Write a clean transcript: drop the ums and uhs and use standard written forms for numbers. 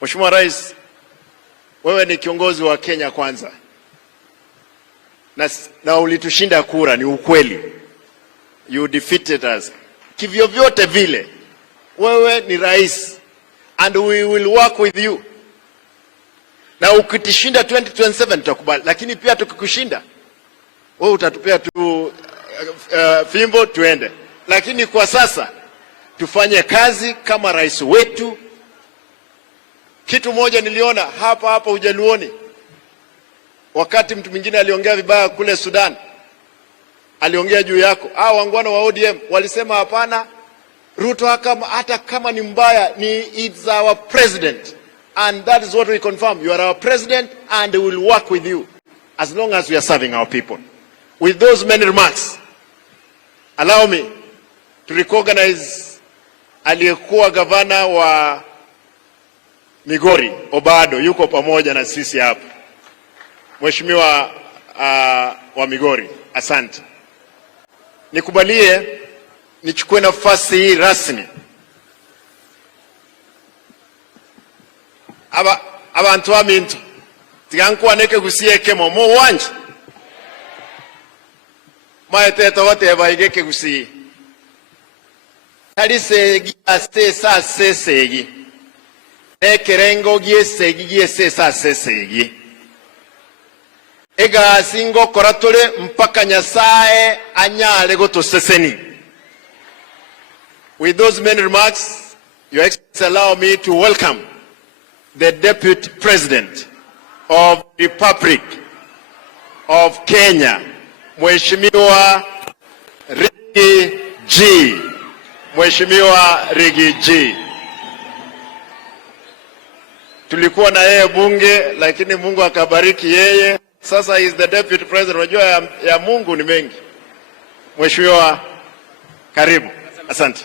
Mheshimiwa Rais, wewe ni kiongozi wa Kenya kwanza. Na ulitushinda kura, ni ukweli. You defeated us. Kivyo vyote vile, wewe ni rais and we will work with you. Na ukitishinda 2027 tutakubali, lakini pia tukikushinda, wewe utatupea tu fimbo tuende. Lakini kwa sasa tufanye kazi kama rais wetu. Kitu moja niliona hapa Ujaluoni, wakati mtu mwingine aliongea vibaya kule Sudan, aliongea juu yako. Wangwana wa ODM walisema hapana, Ruto hata kama ni mbaya, it's our president, and that is what we confirm. You are our president and we will work with you as long as we are serving our people. With those many remarks, allow me to recognize aliyekuwa gavana wa Migori, Obado, yuko pamoja na sisi hapa. Mheshimiwa wa Migori, asante. Nikubalie nichukue nafasi hii rasmi. Abantu bamintu tigankwaneke gusieke mo wanje maeteta wote baigeke gusi talisegi asesa sesegi ekerengo giesesa sesegi ega singo koratole mpaka Nyasaye anyale gotoseseni. With those many remarks, Your Excellency, allow me to welcome the Deputy President of the Republic of Kenya, Mheshimiwa Riggy G. Mheshimiwa Riggy G. Tulikuwa na yeye bunge, lakini Mungu akabariki yeye. Sasa he is the Deputy President. Unajua ya Mungu ni mengi. Mheshimiwa, karibu. Asante.